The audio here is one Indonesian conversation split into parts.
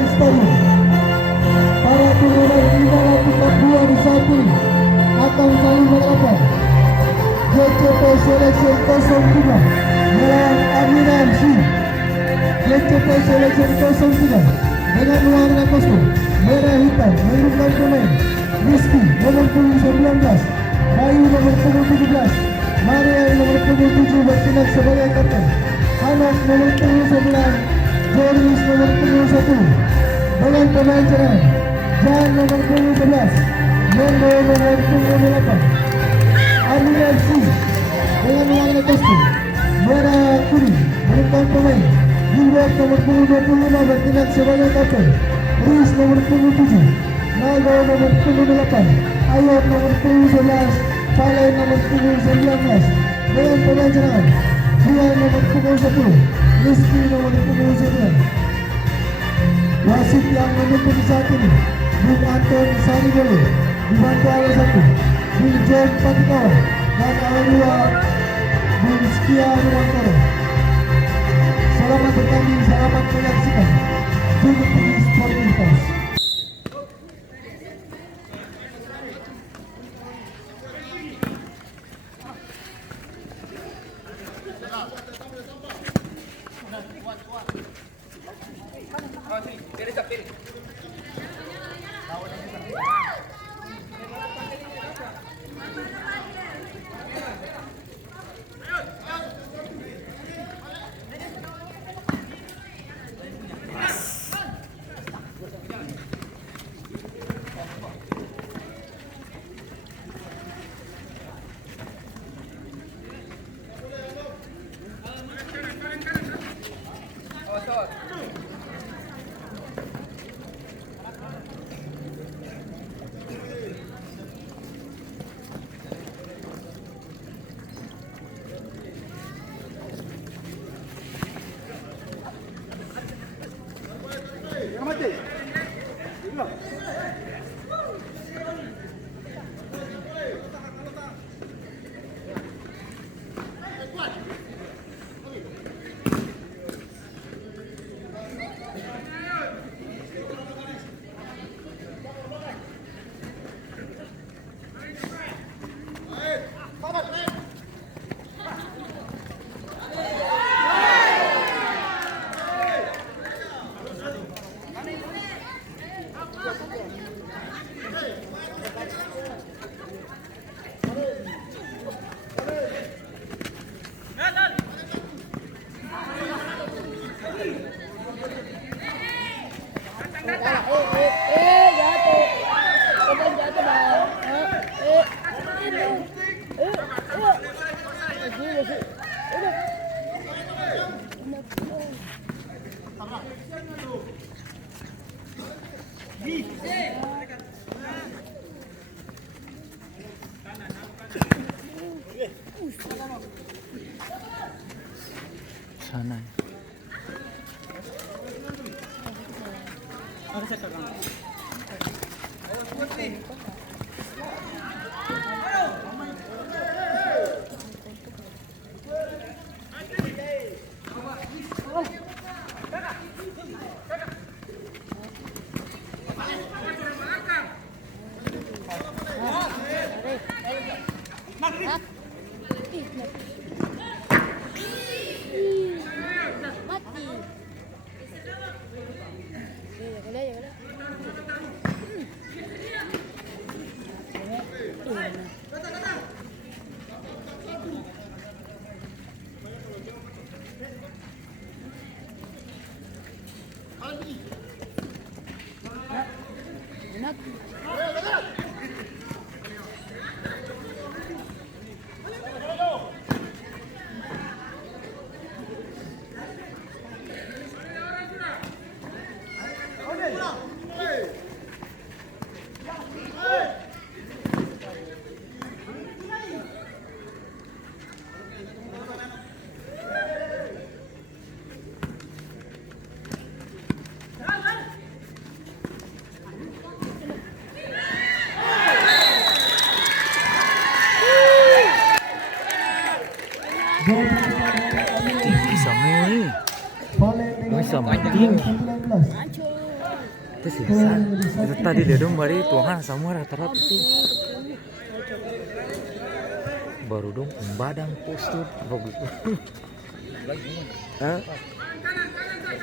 Stadion para pemain final tingkat 2 di saat ini akan saling berhadapan. JCP Selection 03 melawan Amina MC. JCP Selection 03 dengan warna kostum merah hitam menurunkan pemain Rizky nomor punggung 19, Bayu nomor punggung 17, Maria nomor punggung 7 bertindak sebagai kapten, Anak nomor punggung 11, Joris nomor punggung 1 dengan pemain cadangan Jan nomor punggung 11, Mendo nomor punggung 8. Amina FC dengan warna kostum merah kuning menurunkan pemain Gilbert nomor punggung 25 bertindak sebagai kapten, Riz nomor punggung 7, Naldo nomor punggung 8, Ayat nomor punggung 11, Falai nomor punggung 19 dengan pemain cadangan Dian nomor punggung 10, Rizky nomor punggung 9. Wasit yang memimpin saat ini Bung Anton Sanibolo dibantu oleh 1 Bung John Patikawan dan oleh 2 Bung Setia Nurwantoro. Selamat bertanding, selamat menyaksikan Jumlah Tinggi Sportivitas. Sana. Bisa Bisa main tinggi. Itu sih itu tadi dia dong bari tuangan semua rata-rata tuh. Baru dong badang postur bagus. Hah?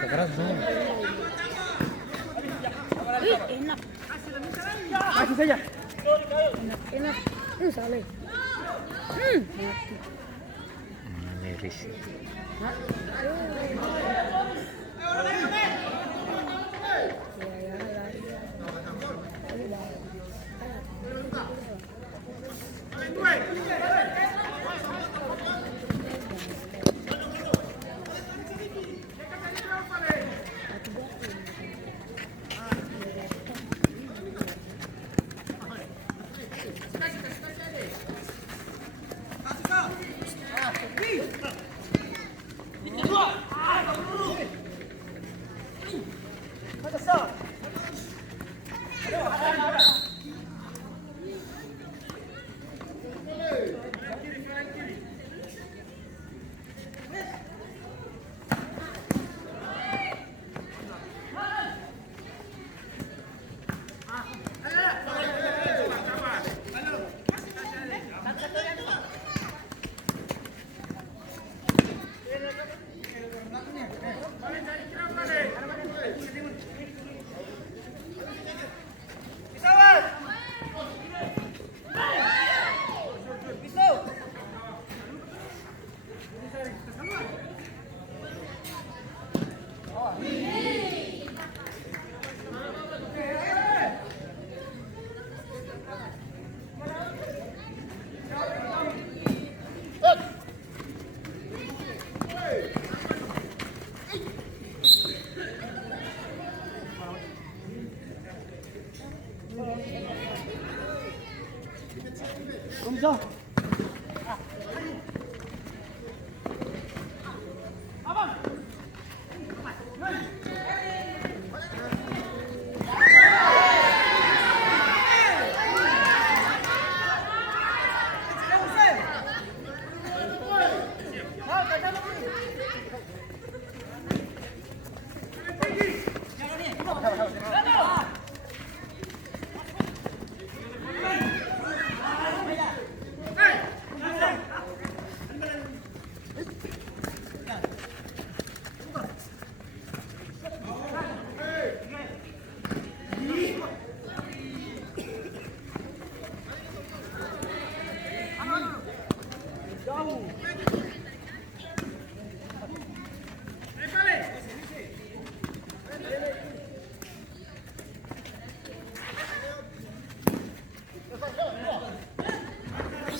Keras semua. Enak. Kasih saja. Enak. Saleh. Mati. Miris.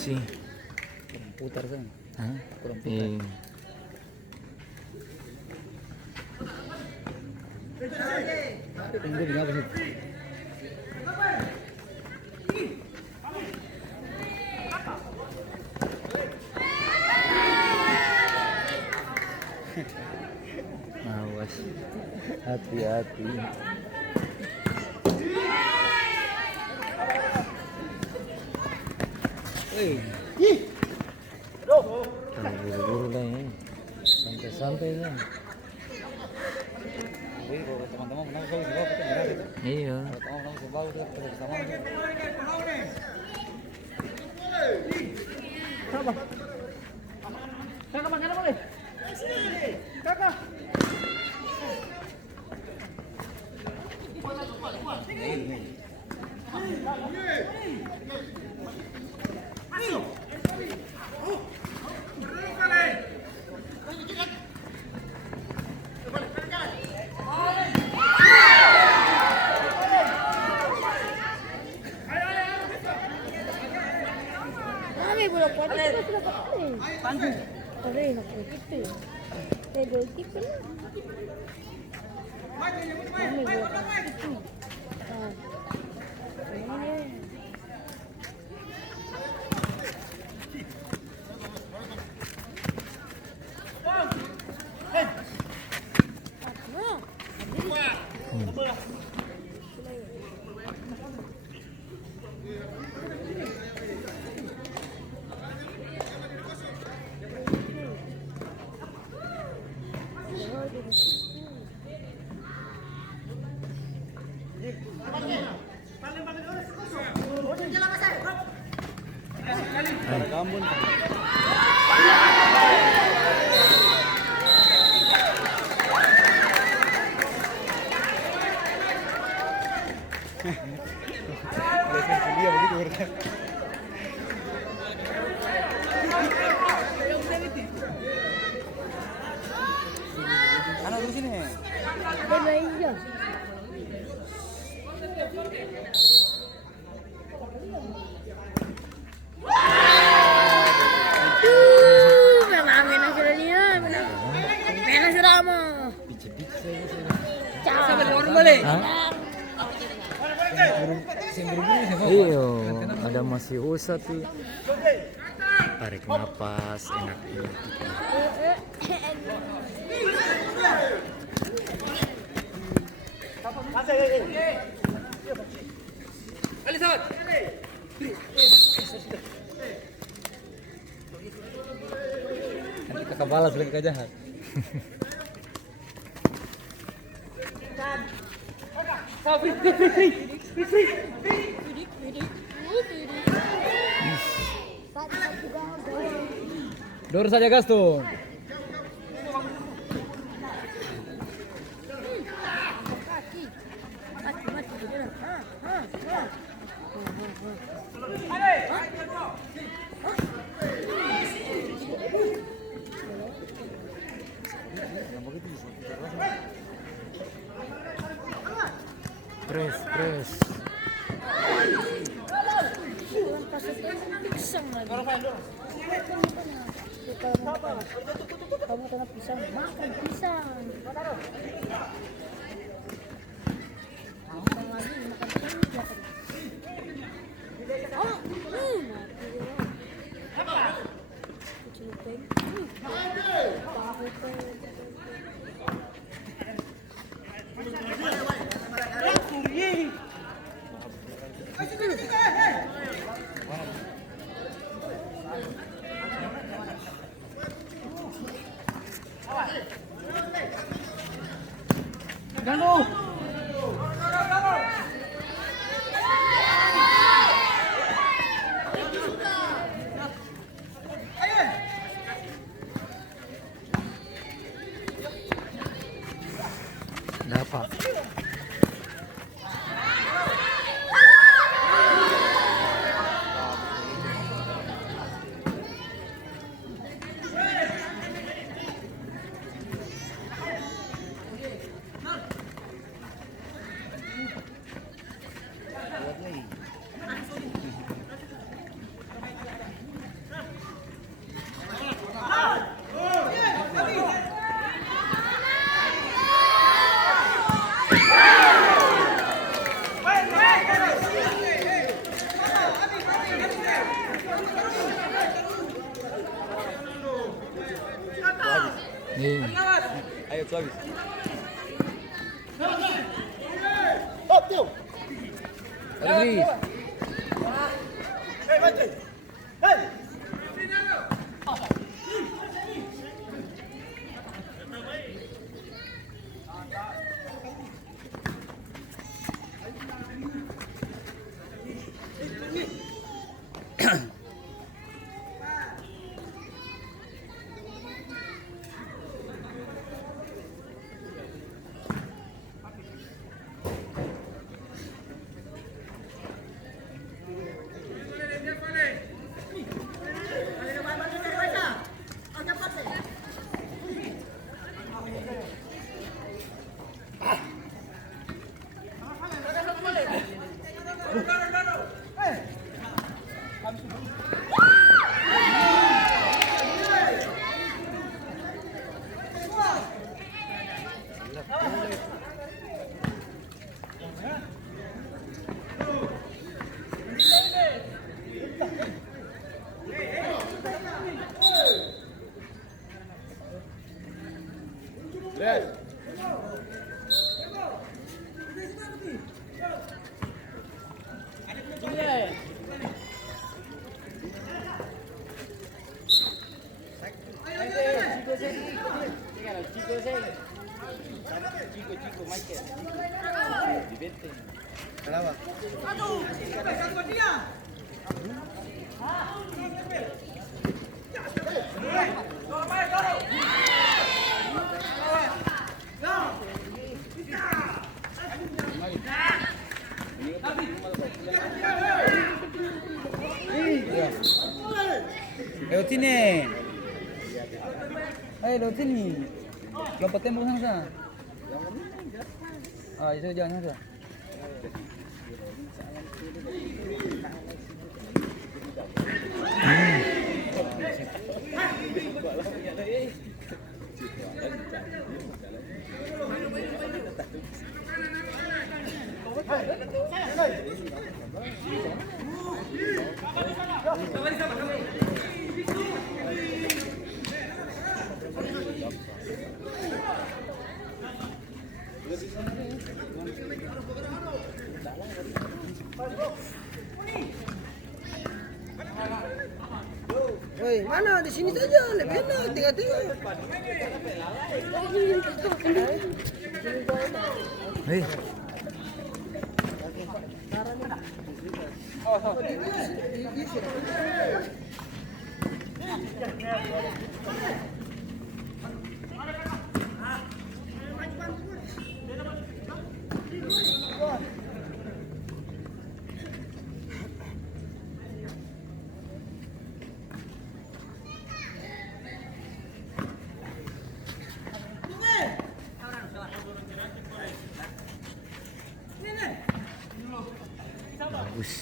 Sih. Putar kan. Hah? Kurang putar. Tunggu di apa sih? Awas. Hati-hati. Kalau buru-buru lah ini. Santai-santai kan. Wih, kalau teman-teman menang saya juga kita merah gitu. Iya. Kalau teman menang sebab kita bersama. Kakak mana boleh? Kakak. Kami boleh kuat itu sudah kepala. Panjang. Kali nak itu. Saya itu kan. Kami boleh kuat itu. Tambun. Biasanya dia begitu berarti. Ano di sini? Bebe hijau. Memang enak sudah dia, enak sudah mo. Iyo, ada masih usah tuh. Tarik napas, enak. Nanti kakak balas lagi kakak jahat. Dor saja Gaston. Press, press. Pisang lagi. Kamu kena pisang, makan pisang. Makan lagi, makan pisang juga. Oh, celupin. Dapat. Nih. Ayo habis. Habis. Lewat sini. Ayo lewat sini. Lompat tembok sana. Ah, itu jangan sana. Woi, mana di sini saja lebih enak tengah-tengah. Hei, bagus.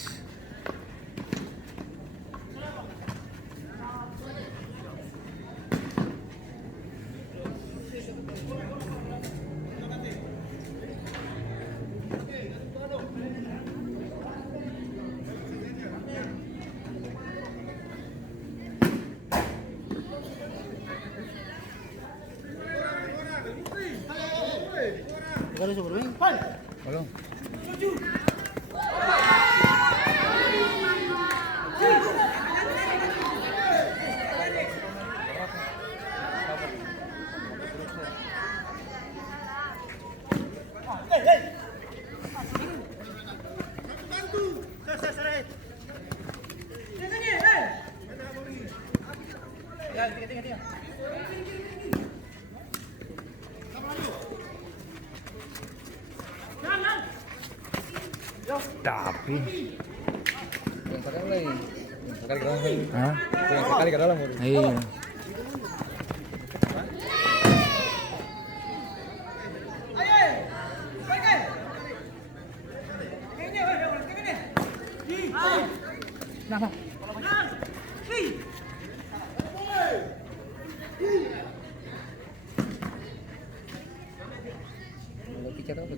Belum. Tapi, Yang sekali lagi. Yang sekali ke dalam. hah? Yang sekali ke dalam. Iya. Kalau tiket apa?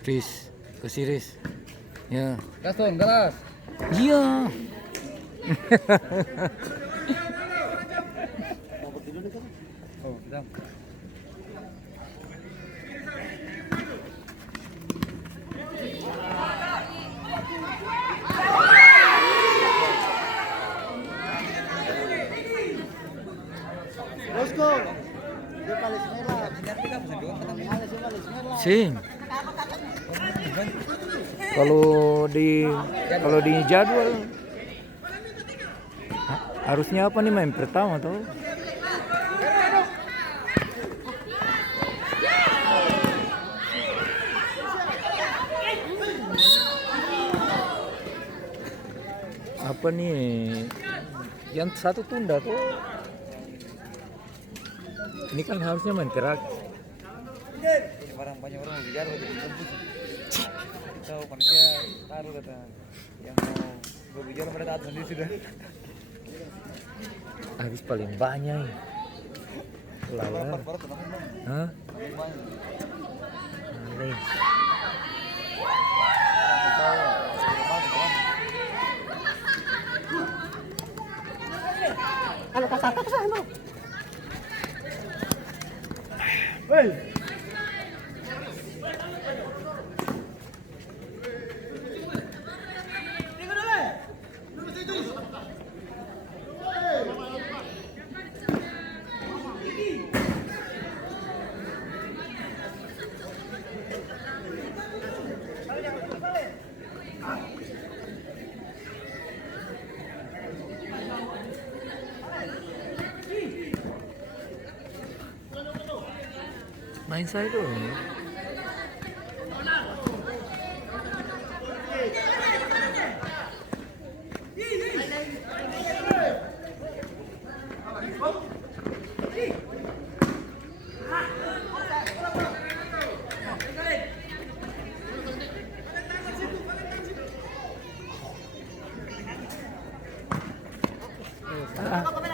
Riz, kasih Riz. Ya. Gaston, galas. Iya. Oh, sedang. Bosku, dia paling merah. Sing. Kalau di jadwal harusnya apa nih main pertama tuh? Apa nih? Yang satu tunda tuh. Ini kan harusnya main terakhir. Banyak orang mau bicara jadi tembus. Tahu panitia taruh kata yang mau berbicara pada taat sendiri sudah. Habis paling banyak ini. Lala. Hah? Alay. Kalau kasar ke sana. Hei. Main saya tuh. Ah.